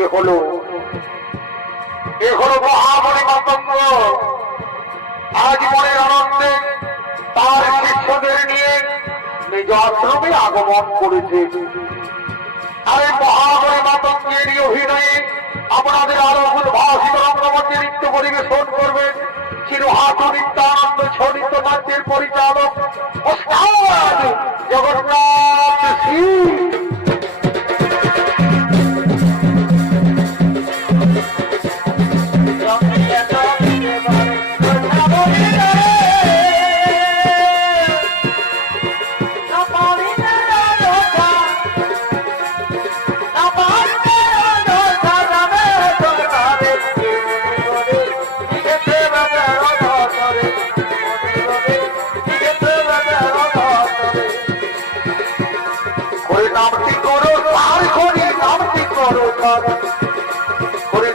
এ হলো মহাবলী মাতঙ্গ। আজ মনের আনন্দে তার শিষ্যদের নিয়ে নিজ আশ্রমে আগমন করেছে। আর এই মহাবলী মাতঙ্গের অভিনয়ে আপনাদের আরো উদ্ভাসিত রঙ্গমঞ্চে নৃত্য পরিবেশন করবেন চিরহাতু নিত্যানন্দ ছড়িত নাট্যের পরিচালক ওস্তাদ জগন্নাথ সিং।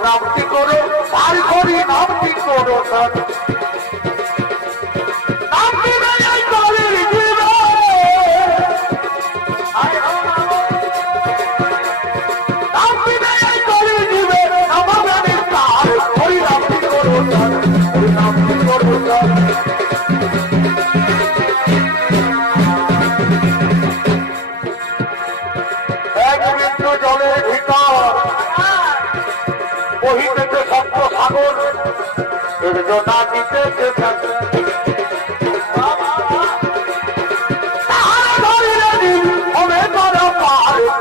নামটি করো পার করি নামটি করো নামটি নেই কলির জীবন নামটি নেই কলির জীবন আমাদের তার করি নামটি করো নামটি করো এক বিন্দু জলের ভিতর বহিতেছে সপ্ত সাগর না দিতেছে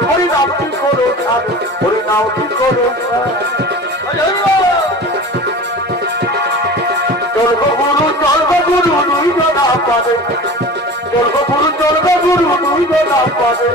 হরিনামটি করো হরিনামটি করো জলগুরু দুই জনা পাবে জলগুরু দুই জনা পাবে